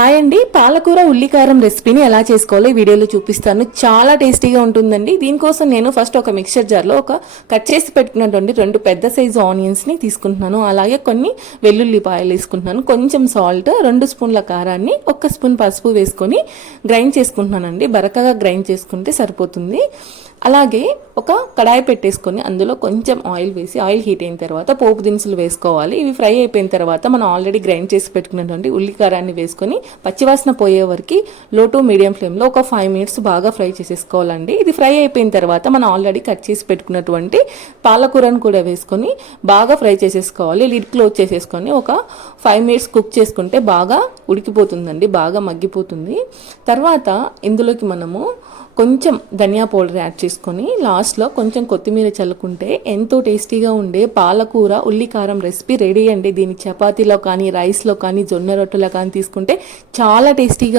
Hi అండి, పాలకూర ఉల్లికారం రెసిపీని ఎలా చేసుకోవాలో ఈ వీడియోలో చూపిస్తాను. చాలా టేస్టీగా ఉంటుందండి. దీనికోసం నేను ఫస్ట్ ఒక మిక్సర్ జార్లో కట్ చేసి పెట్టుకున్నటువంటి 2 పెద్ద సైజు ఆనియన్స్ని తీసుకుంటున్నాను. అలాగే కొన్ని వెల్లుల్లిపాయలు వేసుకుంటున్నాను, కొంచెం సాల్ట్, 2 స్పూన్ల కారాన్ని, 1 స్పూన్ పసుపు వేసుకొని గ్రైండ్ చేసుకుంటున్నానండి. బరకగా గ్రైండ్ చేసుకుంటే సరిపోతుంది. అలాగే ఒక కడాయి పెట్టేసుకొని అందులో కొంచెం ఆయిల్ వేసి, ఆయిల్ హీట్ అయిన తర్వాత పోపు దినుసులు వేసుకోవాలి. ఇవి ఫ్రై అయిపోయిన తర్వాత మనం ఆల్రెడీ గ్రైండ్ చేసి పెట్టుకున్నటువంటి ఉల్లికారాన్ని వేసుకొని పచ్చివాసన పోయే వరకు లో టు మీడియం ఫ్లేమ్లో ఒక 5 మినిట్స్ బాగా ఫ్రై చేసేసుకోవాలండి. ఇది ఫ్రై అయిపోయిన తర్వాత మనం ఆల్రెడీ కట్ చేసి పెట్టుకున్నటువంటి పాలకూరను కూడా వేసుకొని బాగా ఫ్రై చేసేసుకోవాలి. లిడ్ క్లోజ్ చేసేసుకొని ఒక 5 మినిట్స్ కుక్ చేసుకుంటే బాగా ఉడికిపోతుందండి, బాగా మగ్గిపోతుంది. తర్వాత ఇందులోకి మనము కొంచెం ధనియా పౌడర్ యాడ్ చేసుకొని లాస్ట్లో కొంచెం కొత్తిమీర చల్లుకుంటే ఎంతో టేస్టీగా ఉండే పాలకూర ఉల్లికారం రెసిపీ రెడీ అండి. దీన్ని చపాతీలో కానీ, రైస్లో కానీ, జొన్న రొట్టెలో కానీ తీసుకుంటే చాలా టేస్టీగా